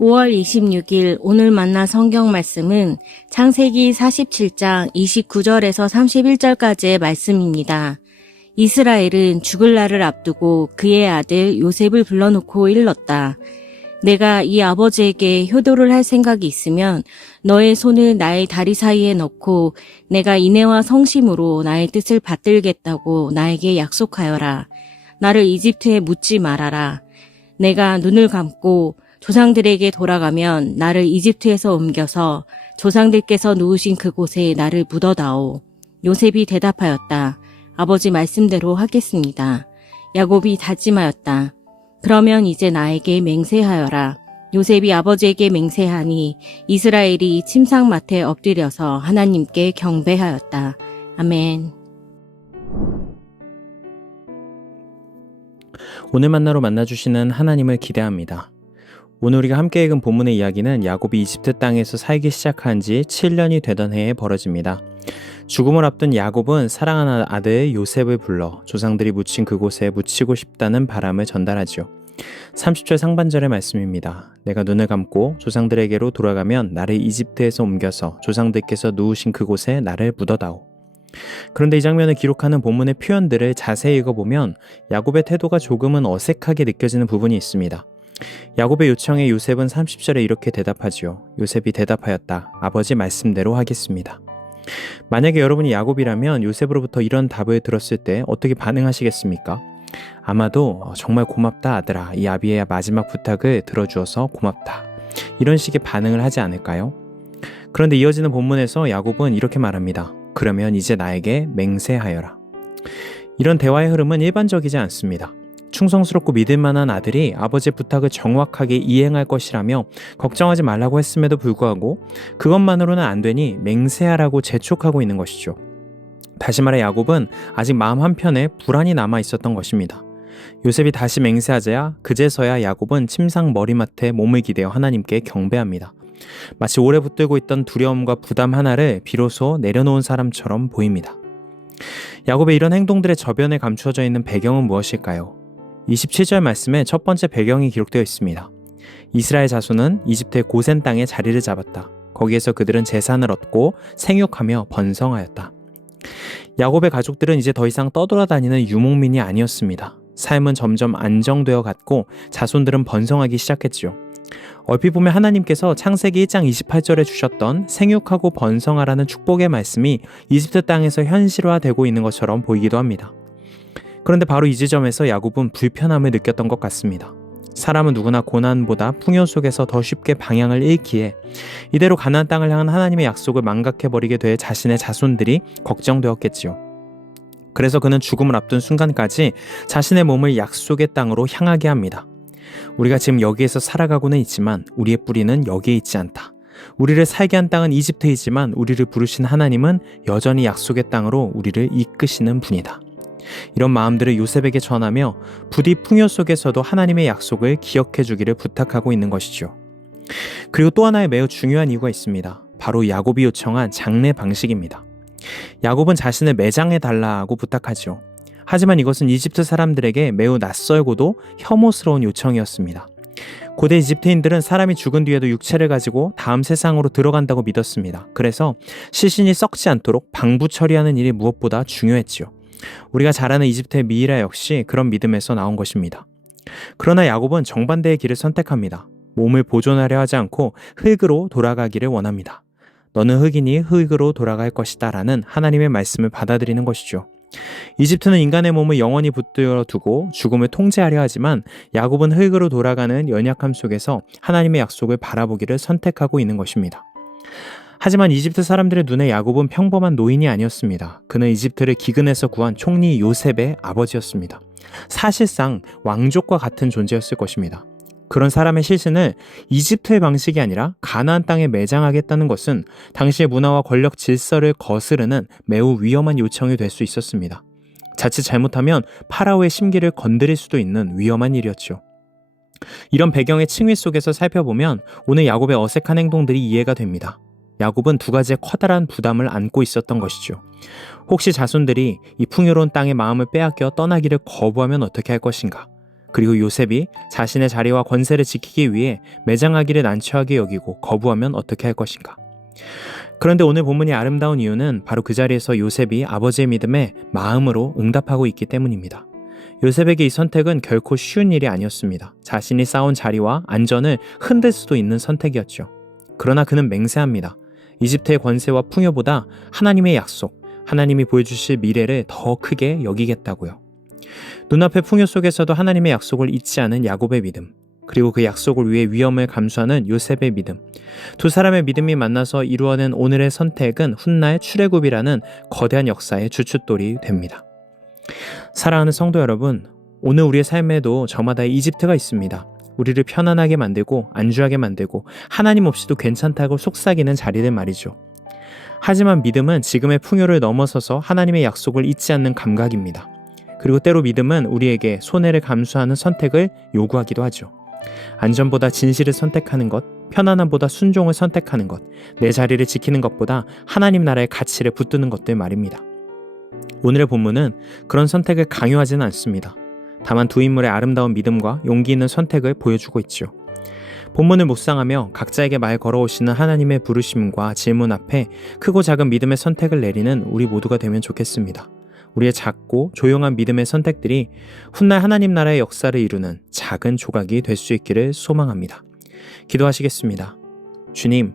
5월 26일 오늘 만난 성경 말씀은 창세기 47장 29절에서 31절까지의 말씀입니다. 이스라엘은 죽을 날을 앞두고 그의 아들 요셉을 불러놓고 일렀다. 내가 이 아버지에게 효도를 할 생각이 있으면 너의 손을 나의 다리 사이에 넣고 내가 인애와 성심으로 나의 뜻을 받들겠다고 나에게 약속하여라. 나를 이집트에 묻지 말아라. 내가 눈을 감고 조상들에게 돌아가면 나를 이집트에서 옮겨서 조상들께서 누우신 그곳에 나를 묻어다오. 요셉이 대답하였다. 아버지 말씀대로 하겠습니다. 야곱이 다짐하였다. 그러면 이제 나에게 맹세하여라. 요셉이 아버지에게 맹세하니 이스라엘이 침상맡에 엎드려서 하나님께 경배하였다. 아멘. 오늘 만나로 만나주시는 하나님을 기대합니다. 오늘 우리가 함께 읽은 본문의 이야기는 야곱이 이집트 땅에서 살기 시작한 지 7년이 되던 해에 벌어집니다. 죽음을 앞둔 야곱은 사랑하는 아들 요셉을 불러 조상들이 묻힌 그곳에 묻히고 싶다는 바람을 전달하죠. 30절 상반절의 말씀입니다. 내가 눈을 감고 조상들에게로 돌아가면 나를 이집트에서 옮겨서 조상들께서 누우신 그곳에 나를 묻어다오. 그런데 이 장면을 기록하는 본문의 표현들을 자세히 읽어보면 야곱의 태도가 조금은 어색하게 느껴지는 부분이 있습니다. 야곱의 요청에 요셉은 30절에 이렇게 대답하지요. 요셉이 대답하였다. 아버지 말씀대로 하겠습니다. 만약에 여러분이 야곱이라면 요셉으로부터 이런 답을 들었을 때 어떻게 반응하시겠습니까? 아마도 정말 고맙다 아들아. 이 아비의 마지막 부탁을 들어주어서 고맙다. 이런 식의 반응을 하지 않을까요? 그런데 이어지는 본문에서 야곱은 이렇게 말합니다. 그러면 이제 나에게 맹세하여라. 이런 대화의 흐름은 일반적이지 않습니다. 충성스럽고 믿을만한 아들이 아버지의 부탁을 정확하게 이행할 것이라며 걱정하지 말라고 했음에도 불구하고 그것만으로는 안 되니 맹세하라고 재촉하고 있는 것이죠. 다시 말해 야곱은 아직 마음 한편에 불안이 남아 있었던 것입니다. 요셉이 다시 맹세하자 그제서야 야곱은 침상 머리맡에 몸을 기대어 하나님께 경배합니다. 마치 오래 붙들고 있던 두려움과 부담 하나를 비로소 내려놓은 사람처럼 보입니다. 야곱의 이런 행동들의 저변에 감추어져 있는 배경은 무엇일까요? 27절 말씀에 첫 번째 배경이 기록되어 있습니다. 이스라엘 자손은 이집트의 고센 땅에 자리를 잡았다. 거기에서 그들은 재산을 얻고 생육하며 번성하였다. 야곱의 가족들은 이제 더 이상 떠돌아다니는 유목민이 아니었습니다. 삶은 점점 안정되어 갔고 자손들은 번성하기 시작했지요. 얼핏 보면 하나님께서 창세기 1장 28절에 주셨던 생육하고 번성하라는 축복의 말씀이 이집트 땅에서 현실화되고 있는 것처럼 보이기도 합니다. 그런데 바로 이 지점에서 야곱은 불편함을 느꼈던 것 같습니다. 사람은 누구나 고난보다 풍요 속에서 더 쉽게 방향을 잃기에 이대로 가나안 땅을 향한 하나님의 약속을 망각해버리게 될 자신의 자손들이 걱정되었겠지요. 그래서 그는 죽음을 앞둔 순간까지 자신의 몸을 약속의 땅으로 향하게 합니다. 우리가 지금 여기에서 살아가고는 있지만 우리의 뿌리는 여기에 있지 않다. 우리를 살게 한 땅은 이집트이지만 우리를 부르신 하나님은 여전히 약속의 땅으로 우리를 이끄시는 분이다. 이런 마음들을 요셉에게 전하며 부디 풍요 속에서도 하나님의 약속을 기억해 주기를 부탁하고 있는 것이죠. 그리고 또 하나의 매우 중요한 이유가 있습니다. 바로 야곱이 요청한 장례 방식입니다. 야곱은 자신을 매장해 달라고 부탁하죠. 하지만 이것은 이집트 사람들에게 매우 낯설고도 혐오스러운 요청이었습니다. 고대 이집트인들은 사람이 죽은 뒤에도 육체를 가지고 다음 세상으로 들어간다고 믿었습니다. 그래서 시신이 썩지 않도록 방부 처리하는 일이 무엇보다 중요했지요. 우리가 잘 아는 이집트의 미이라 역시 그런 믿음에서 나온 것입니다. 그러나 야곱은 정반대의 길을 선택합니다. 몸을 보존하려 하지 않고 흙으로 돌아가기를 원합니다. 너는 흙이니 흙으로 돌아갈 것이다 라는 하나님의 말씀을 받아들이는 것이죠. 이집트는 인간의 몸을 영원히 붙들어 두고 죽음을 통제하려 하지만 야곱은 흙으로 돌아가는 연약함 속에서 하나님의 약속을 바라보기를 선택하고 있는 것입니다. 하지만 이집트 사람들의 눈에 야곱은 평범한 노인이 아니었습니다. 그는 이집트를 기근에서 구한 총리 요셉의 아버지였습니다. 사실상 왕족과 같은 존재였을 것입니다. 그런 사람의 실신을 이집트의 방식이 아니라 가나안 땅에 매장하겠다는 것은 당시의 문화와 권력 질서를 거스르는 매우 위험한 요청이 될 수 있었습니다. 자칫 잘못하면 파라오의 심기를 건드릴 수도 있는 위험한 일이었죠. 이런 배경의 층위 속에서 살펴보면 오늘 야곱의 어색한 행동들이 이해가 됩니다. 야곱은 두 가지의 커다란 부담을 안고 있었던 것이죠. 혹시 자손들이 이 풍요로운 땅의 마음을 빼앗겨 떠나기를 거부하면 어떻게 할 것인가? 그리고 요셉이 자신의 자리와 권세를 지키기 위해 매장하기를 난처하게 여기고 거부하면 어떻게 할 것인가? 그런데 오늘 본문이 아름다운 이유는 바로 그 자리에서 요셉이 아버지의 믿음에 마음으로 응답하고 있기 때문입니다. 요셉에게 이 선택은 결코 쉬운 일이 아니었습니다. 자신이 쌓은 자리와 안전을 흔들 수도 있는 선택이었죠. 그러나 그는 맹세합니다. 이집트의 권세와 풍요보다 하나님의 약속, 하나님이 보여주실 미래를 더 크게 여기겠다고요. 눈앞의 풍요 속에서도 하나님의 약속을 잊지 않은 야곱의 믿음, 그리고 그 약속을 위해 위험을 감수하는 요셉의 믿음. 두 사람의 믿음이 만나서 이루어낸 오늘의 선택은 훗날 출애굽이라는 거대한 역사의 주춧돌이 됩니다. 사랑하는 성도 여러분, 오늘 우리의 삶에도 저마다 이집트가 있습니다. 우리를 편안하게 만들고 안주하게 만들고 하나님 없이도 괜찮다고 속삭이는 자리들 말이죠. 하지만 믿음은 지금의 풍요를 넘어서서 하나님의 약속을 잊지 않는 감각입니다. 그리고 때로 믿음은 우리에게 손해를 감수하는 선택을 요구하기도 하죠. 안전보다 진실을 선택하는 것, 편안함보다 순종을 선택하는 것, 내 자리를 지키는 것보다 하나님 나라의 가치를 붙드는 것들 말입니다. 오늘의 본문은 그런 선택을 강요하지는 않습니다. 다만 두 인물의 아름다운 믿음과 용기 있는 선택을 보여주고 있죠. 본문을 묵상하며 각자에게 말 걸어오시는 하나님의 부르심과 질문 앞에 크고 작은 믿음의 선택을 내리는 우리 모두가 되면 좋겠습니다. 우리의 작고 조용한 믿음의 선택들이 훗날 하나님 나라의 역사를 이루는 작은 조각이 될 수 있기를 소망합니다. 기도하시겠습니다. 주님,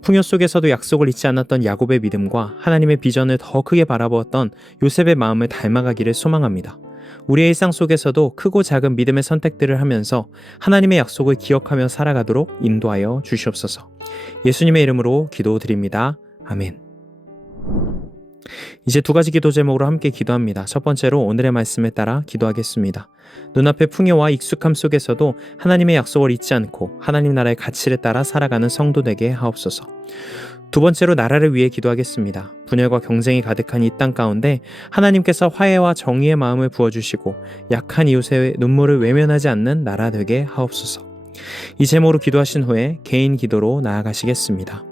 풍요 속에서도 약속을 잊지 않았던 야곱의 믿음과 하나님의 비전을 더 크게 바라보았던 요셉의 마음을 닮아가기를 소망합니다. 우리의 일상 속에서도 크고 작은 믿음의 선택들을 하면서 하나님의 약속을 기억하며 살아가도록 인도하여 주시옵소서. 예수님의 이름으로 기도드립니다. 아멘. 이제 두 가지 기도 제목으로 함께 기도합니다. 첫 번째로 오늘의 말씀에 따라 기도하겠습니다. 눈앞의 풍요와 익숙함 속에서도 하나님의 약속을 잊지 않고 하나님 나라의 가치를 따라 살아가는 성도 되게 하옵소서. 두 번째로 나라를 위해 기도하겠습니다. 분열과 경쟁이 가득한 이 땅 가운데 하나님께서 화해와 정의의 마음을 부어주시고 약한 이웃의 눈물을 외면하지 않는 나라 되게 하옵소서. 이 제목으로 기도하신 후에 개인 기도로 나아가시겠습니다.